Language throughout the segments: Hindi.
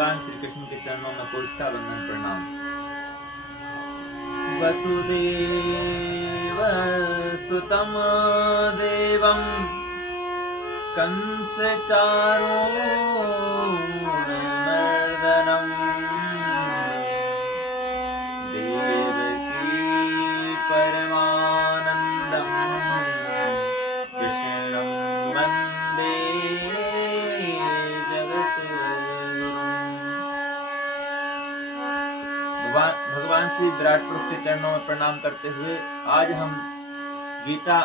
भगवान श्री कृष्ण के चरणों में कोटि वंदन प्रणाम। वसुदेव सुतम देवम कंस चारूणमर्दनम देवकी परमानंदम कृष्णं वंदे भगवान श्री विराट पुरुष के चरणों में प्रणाम करते हुए आज हम गीता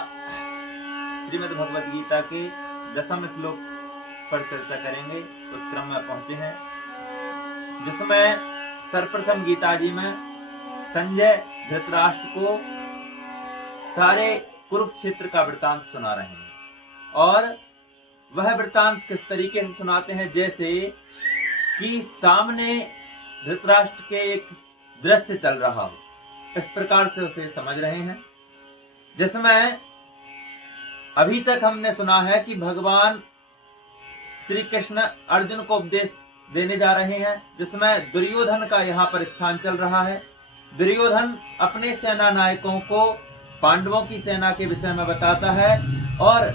श्रीमद् भगवत गीता के 10वें श्लोक पर चर्चा करेंगे। उस क्रम में पहुंचे हैं जिसमें सर्वप्रथम गीता जी में संजय धृतराष्ट्र को सारे कुरुक्षेत्र का वृतांत सुना रहे हैं और वह वृतांत किस तरीके से सुनाते हैं, जैसे कि सामने धृतराष्ट्र के एक दृश्य चल रहा हो, इस प्रकार से उसे समझ रहे हैं। जिसमें अभी तक हमने सुना है कि भगवान श्री कृष्ण अर्जुन को उपदेश देने जा रहे हैं, जिसमें दुर्योधन का यहाँ पर स्थान चल रहा है। दुर्योधन अपने सेना नायकों को पांडवों की सेना के विषय में बताता है और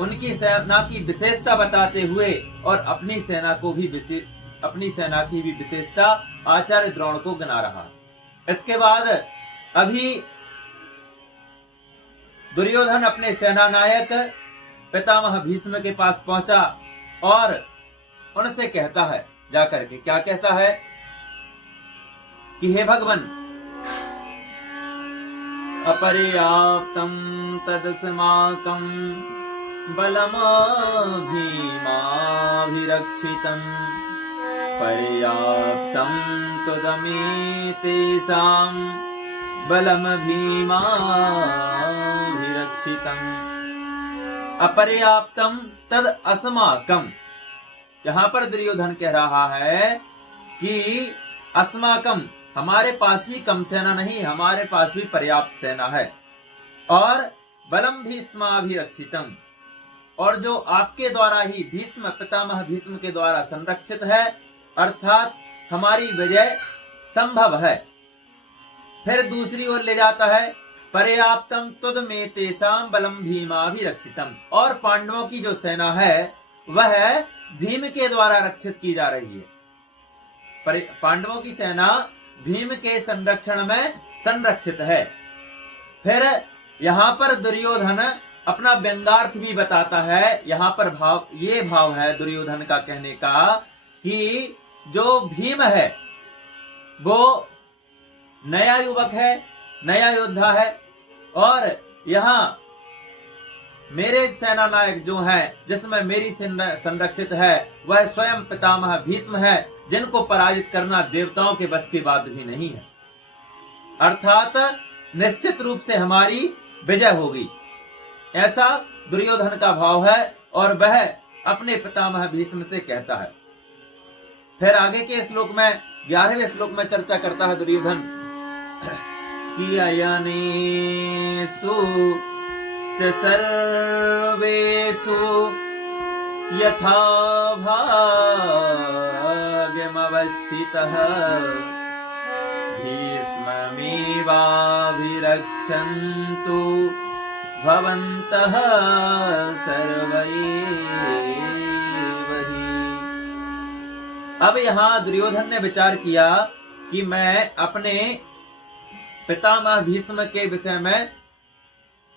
उनकी सेना की विशेषता बताते हुए और अपनी सेना की भी विशेषता आचार्य द्रोण को गिना रहा। इसके बाद अभी दुर्योधन अपने सेना नायक पितामह भीष्म के पास पहुंचा और उनसे कहता है, जाकर के क्या कहता है कि हे भगवान, अपर्याप्तम तदस्माकं बलमभिमाभिरक्षितम् पर्याप्तं त्वदमेतेषां बलमभिमाभिरक्षितम् अपर्याप्तम तद अस्माकं। यहाँ पर दुर्योधन कह रहा है कि अस्माकं, हमारे पास भी कम सेना नहीं, हमारे पास भी पर्याप्त सेना है और बलम भीष्माभिरक्षितम्, और जो आपके द्वारा ही भीष्म पितामह भीष्म के द्वारा संरक्षित है, अर्थात हमारी विजय संभव है। फिर दूसरी ओर ले जाता है, पर्याप्तम त्वदमेतेषां बलम भीमाभिरक्षितम्, और पांडवों की जो सेना है वह भीम के द्वारा रक्षित की जा रही है। पांडवों की सेना भीम के संरक्षण में संरक्षित है। फिर यहाँ पर दुर्योधन अपना व्यंगार्थ भी बताता है। यहाँ पर ये भाव है दुर्योधन का कहने का कि जो भीम है वो नया युवक है, नया योद्धा है, और यहाँ मेरे सेना नायक जो हैं, जिसमें मेरी सेना संरक्षित है, वह स्वयं पितामह भीष्म है, जिनको पराजित करना देवताओं के बस की बात भी नहीं है। अर्थात निश्चित रूप से हमारी विजय होगी, ऐसा दुर्योधन का भाव है और वह अपने पितामह भीष्म से कहता है। फिर आगे के श्लोक में 11वें श्लोक में चर्चा करता है दुर्योधन कि अयनेषु च सर्वेषु यथा भाग्यमवस्थितः भीष्ममेवाभिरक्षन्तु भवन्तः सर्वैव हि। अब यहाँ दुर्योधन ने विचार किया कि मैं अपने पितामह भीष्म के विषय में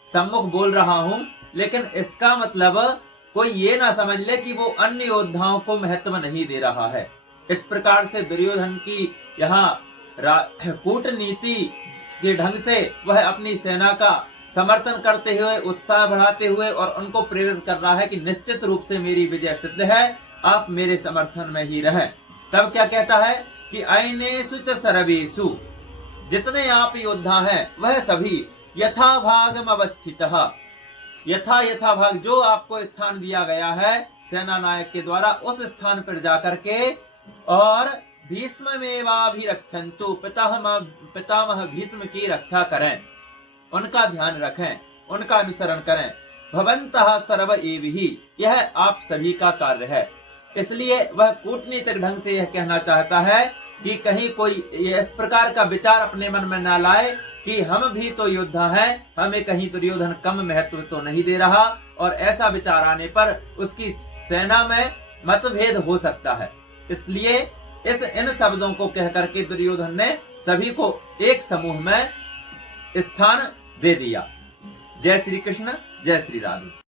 सम्मुख बोल रहा हूं, लेकिन इसका मतलब कोई ये ना समझ ले कि वो अन्य योद्धाओं को महत्व नहीं दे रहा है। इस प्रकार से दुर्योधन की यहाँ कूटनीति के ढंग से वह अपनी सेना का समर्थन करते हुए, उत्साह बढ़ाते हुए और उनको प्रेरित कर रहा है कि निश्चित रूप से मेरी विजय सिद्ध है, आप मेरे समर्थन में ही रहें। तब क्या कहता है कि अयनेषु च सर्वेषु, जितने आप योद्धा हैं वह सभी यथा भागम अवस्थितः, यथा भाग जो आपको स्थान दिया गया है सेना नायक के द्वारा, उस स्थान पर जाकर के और भीष्ममेवाभिरक्षन्तु, पितामह भीष्म की रक्षा करें, उनका ध्यान रखें, उनका अनुसरण करें। भवन्तः सर्व एव हि, यह आप सभी का कार्य है। इसलिए वह कूटनीतिक ढंग से यह कहना चाहता है कि कहीं कोई इस प्रकार का विचार अपने मन में ना लाए कि हम भी तो योद्धा हैं, हमें कहीं दुर्योधन कम महत्व तो नहीं दे रहा, और ऐसा विचार आने पर उसकी सेना में मतभेद हो सकता है। इसलिए इन शब्दों को कह करके दुर्योधन ने सभी को एक समूह में स्थान दे दिया। जय श्री कृष्ण, जय श्री राधे।